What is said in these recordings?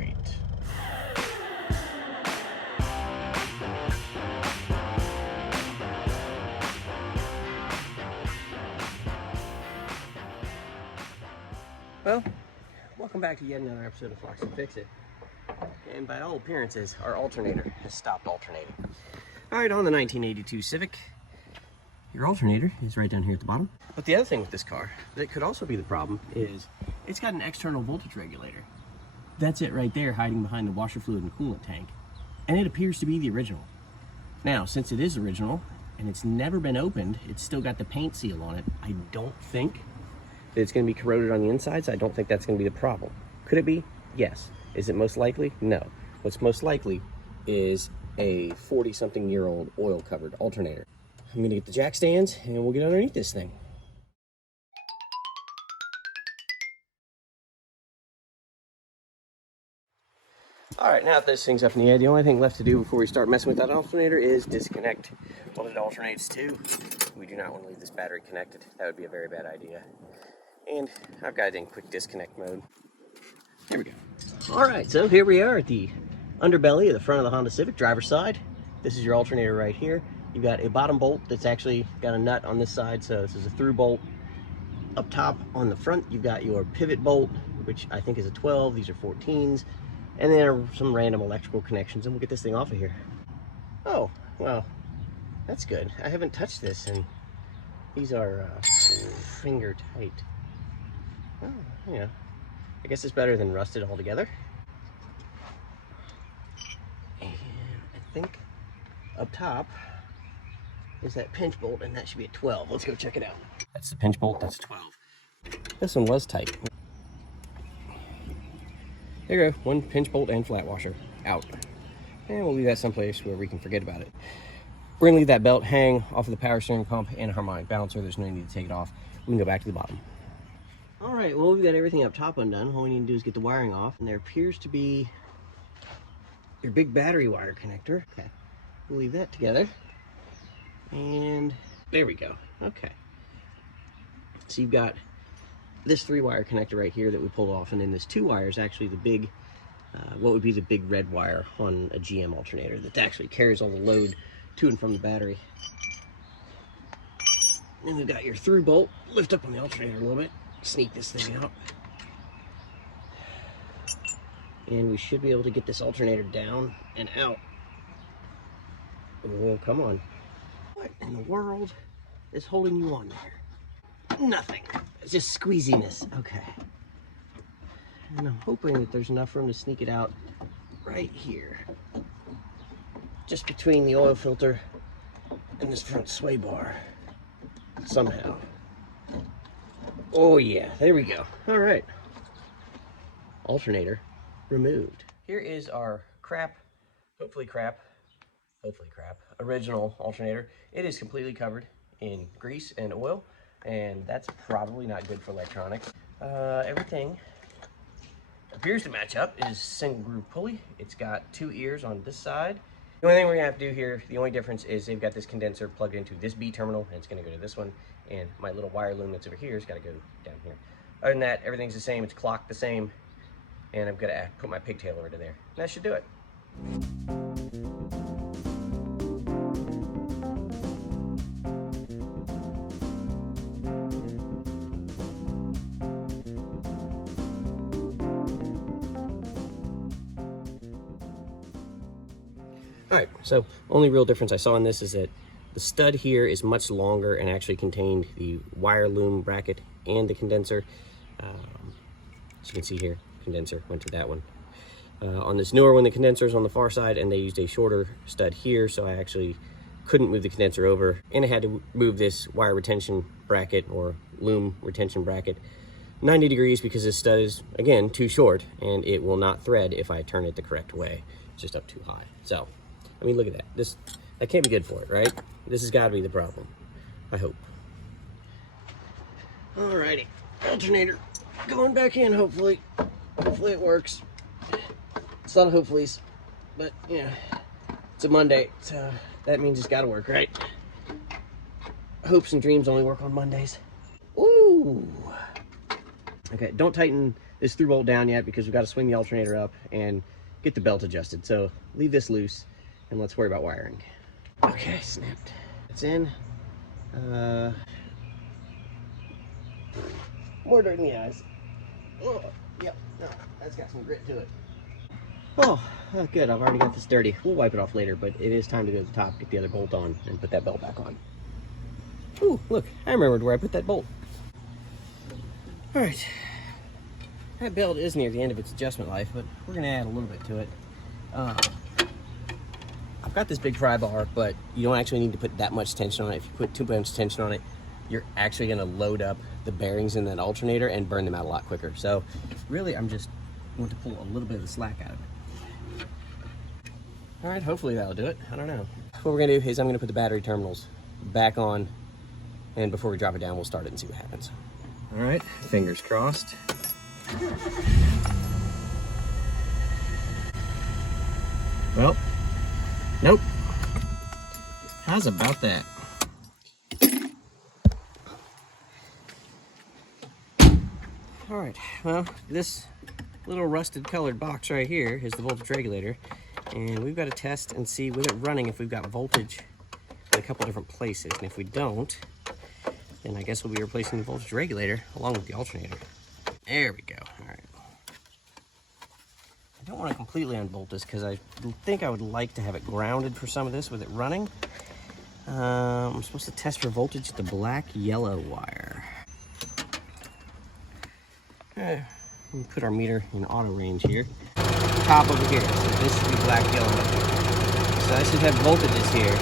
great. Well, welcome back to yet another episode of Roxanne Fix It. And by all appearances, our alternator has stopped alternating. All right, on the 1982 Civic, your alternator is right down here at the bottom. But the other thing with this car that could also be the problem is it's got an external voltage regulator. That's it right there, hiding behind the washer fluid and coolant tank. And it appears to be the original. Now, since it is original and it's never been opened, it's still got the paint seal on it. I don't think that it's going to be corroded on the insides. I don't think that's going to be the problem. Could it be? Yes. Is it most likely? No. What's most likely is a 40-something-year-old oil-covered alternator. I'm going to get the jack stands and we'll get underneath this thing. All right, now that this thing's up in the air, the only thing left to do before we start messing with that alternator is disconnect what it alternates to. We do not want to leave this battery connected. That would be a very bad idea. And I've got it in quick disconnect mode. Here we go. All right, so here we are at the underbelly of the front of the Honda Civic, driver's side. This is your alternator right here. You've got a bottom bolt that's actually got a nut on this side, so this is a through bolt. Up top on the front, you've got your pivot bolt, which I think is a 12. These are 14s. And there are some random electrical connections, and we'll get this thing off of here. Oh, well, that's good. I haven't touched this, and these are finger tight. Oh, yeah. I guess it's better than rusted altogether. And I think up top is that pinch bolt, and that should be a 12. Let's go check it out. That's the pinch bolt, that's a 12. This one was tight. There you go, one pinch bolt and flat washer out. And we'll leave that someplace where we can forget about it. We're gonna leave that belt hang off of the power steering pump and harmonic balancer. There's no need to take it off. We can go back to the bottom. All right, well, we've got everything up top undone. All we need to do is get the wiring off, and there appears to be your big battery wire connector. Okay, we'll leave that together. And there we go, okay. So you've got this 3-wire connector right here that we pulled off, and then this 2 wire is actually the big, what would be the big red wire on a GM alternator that actually carries all the load to and from the battery. Then we've got your through bolt. Lift up on the alternator a little bit, sneak this thing out. And we should be able to get this alternator down and out. Oh, come on. What in the world is holding you on there? Nothing. It's just squeeziness. Okay. And I'm hoping that there's enough room to sneak it out right here. Just between the oil filter and this front sway bar. Somehow. Oh yeah, there we go. All right. Alternator removed. Here is our hopefully crap, original alternator. It is completely covered in grease and oil, and that's probably not good for electronics. Everything appears to match up. It is single groove pulley. It's got 2 ears on this side. The only thing we're gonna have to do here, the only difference is they've got this condenser plugged into this B terminal, and it's gonna go to this one, and my little wire loom that's over here has gotta go down here. Other than that, everything's the same, it's clocked the same, and I'm gonna put my pigtail over to there. And that should do it. All right, so only real difference I saw in this is that the stud here is much longer and actually contained the wire loom bracket and the condenser. As you can see here, condenser went to that one. On this newer one, the condenser is on the far side, and they used a shorter stud here, so I actually couldn't move the condenser over, and I had to move this wire retention bracket or loom retention bracket 90 degrees because this stud is, again, too short, and it will not thread if I turn it the correct way. It's just up too high. So, I mean, look at that. That can't be good for it, right? This has got to be the problem, I hope. Alrighty, alternator going back in, hopefully. Hopefully it works. It's a lot of hopefullys, but yeah, it's a Monday, so that means it's got to work, right? Hopes and dreams only work on Mondays. Ooh. Okay, don't tighten this through bolt down yet because we've got to swing the alternator up and get the belt adjusted. So leave this loose and let's worry about wiring. Okay, snapped. It's in. More dirt in the eyes. Oh, yep, no, that's got some grit to it. Oh, good, I've already got this dirty. We'll wipe it off later, but it is time to go to the top, get the other bolt on, and put that belt back on. Ooh, look, I remembered where I put that bolt. All right, that belt is near the end of its adjustment life, but we're gonna add a little bit to it. I've got this big pry bar, but you don't actually need to put that much tension on it. If you put too much tension on it, you're actually gonna load up the bearings in that alternator and burn them out a lot quicker. So really, I'm just going to pull a little bit of the slack out of it. All right, hopefully that'll do it. I don't know. What we're gonna do is I'm gonna put the battery terminals back on, and before we drop it down, we'll start it and see what happens. All right, fingers crossed. Well, nope. How's about that? All right, well, this little rusted colored box right here is the voltage regulator, and we've got to test and see with it running if we've got voltage in a couple different places, and if we don't, then I guess we'll be replacing the voltage regulator along with the alternator. There we go. All right. I don't want to completely unbolt this because I think I would like to have it grounded for some of this with it running. I'm supposed to test for voltage at the black-yellow wire. Okay, we put our meter in auto range here. Top over here, so this should be black-yellow. So I should have voltages here.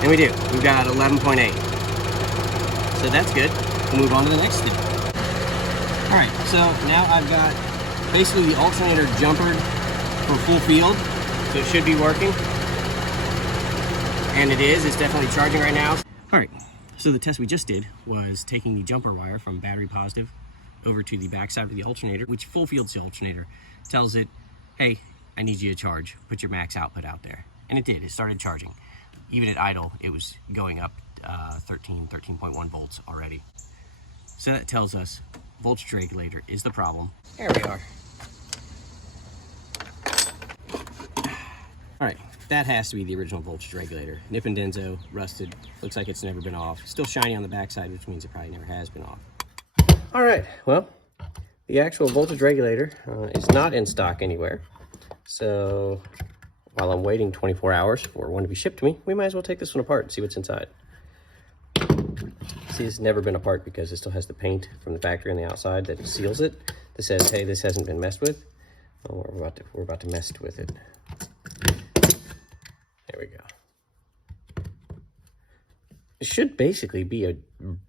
And we do. We've got 11.8. So that's good. We'll move on to the next step. All right, so now I've got basically the alternator jumpered for full field, so it should be working. And it is, it's definitely charging right now. All right, so the test we just did was taking the jumper wire from battery positive over to the backside of the alternator, which full fields the alternator, tells it, hey, I need you to charge, put your max output out there. And it did, it started charging. Even at idle, it was going up 13.1 volts already. So that tells us voltage regulator is the problem. There we are. All right, that has to be the original voltage regulator. Nip and Denso, rusted, looks like it's never been off. Still shiny on the backside, which means it probably never has been off. All right, well, the actual voltage regulator is not in stock anywhere. So while I'm waiting 24 hours for one to be shipped to me, we might as well take this one apart and see what's inside. See, it's never been apart because it still has the paint from the factory on the outside that seals it. That says, hey, this hasn't been messed with. Oh, we're about to mess with it. There we go. It should basically be a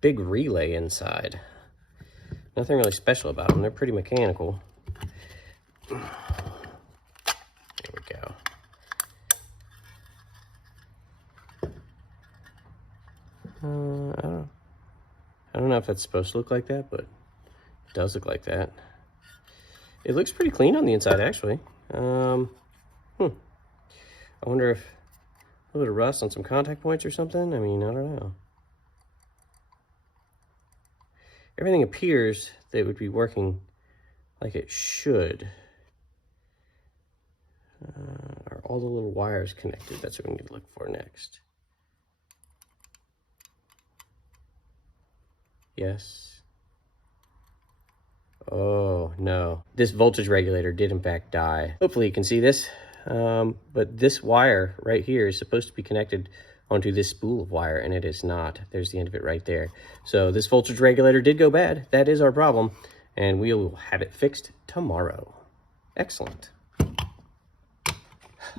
big relay inside. Nothing really special about them. They're pretty mechanical. There we go. I don't know if that's supposed to look like that, but it does look like that. It looks pretty clean on the inside, actually. I wonder if a little bit of rust on some contact points or something. I mean, I don't know. Everything appears that it would be working like it should. Are all the little wires connected? That's what we need to look for next. Yes. Oh, no. This voltage regulator did in fact die. Hopefully you can see this. But this wire right here is supposed to be connected onto this spool of wire, and it is not. There's the end of it right there. So this voltage regulator did go bad. That is our problem, and we will have it fixed tomorrow. Excellent.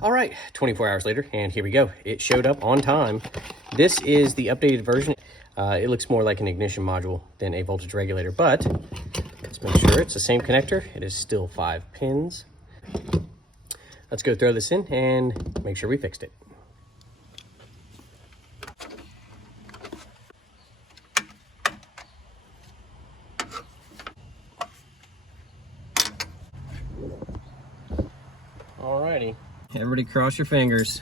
All right, 24 hours later, and here we go. It showed up on time. This is the updated version. It looks more like an ignition module than a voltage regulator, but let's make sure it's the same connector. It is still 5 pins. Let's go throw this in and make sure we fixed it. Alrighty, everybody cross your fingers.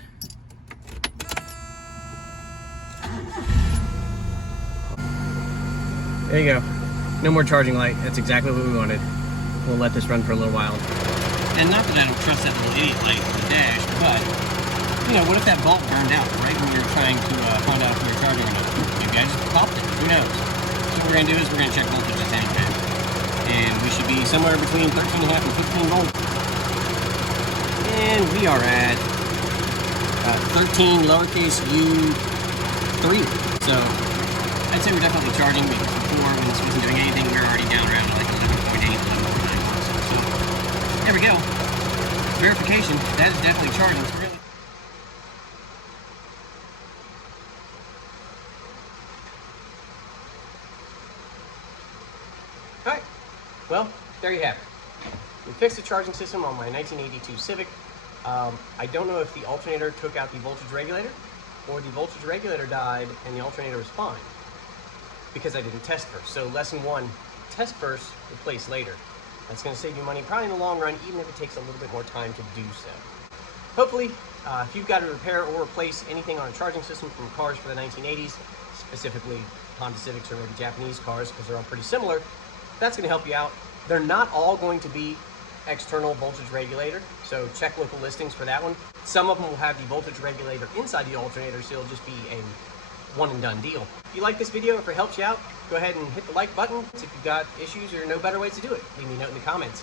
There you go. No more charging light. That's exactly what we wanted. we'll let this run for a little while. And not that I don't trust that little idiot light on the dash, but, you know, what if that bolt burned out right when we were trying to find out if we were charging or not? Maybe I just popped it, who knows? So what we're going to do is we're going to check voltages anyway. And we should be somewhere between 13.5 and 15 volts. And we are at 13 lowercase u3. So I'd say we're definitely charging, because before, when this wasn't doing anything, we were already down around like 11.8, 11.9. So there we go. Verification, that is definitely charging. It's really Alright, well, there you have it. We fixed the charging system on my 1982 Civic. I don't know if the alternator took out the voltage regulator, or the voltage regulator died and the alternator was fine, because I didn't test first. So lesson 1, test first, replace later. That's going to save you money probably in the long run, even if it takes a little bit more time to do so. Hopefully, if you've got to repair or replace anything on a charging system from cars for the 1980s, specifically Honda Civics or maybe Japanese cars, because they're all pretty similar, that's going to help you out. They're not all going to be external voltage regulator, so check local listings for that one. Some of them will have the voltage regulator inside the alternator, so it'll just be a one and done deal. If you like this video, if it helps you out, go ahead and hit the like button. If you've got issues or no better ways to do it, leave me a note in the comments.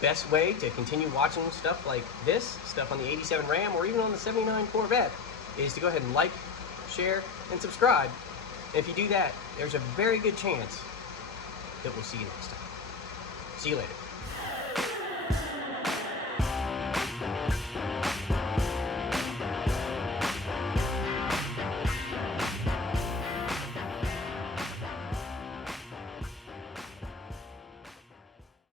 Best way to continue watching stuff like this, stuff on the 87 Ram or even on the 79 Corvette, is to go ahead and like, share, and subscribe. And if you do that, there's a very good chance that we'll see you next time. See you later.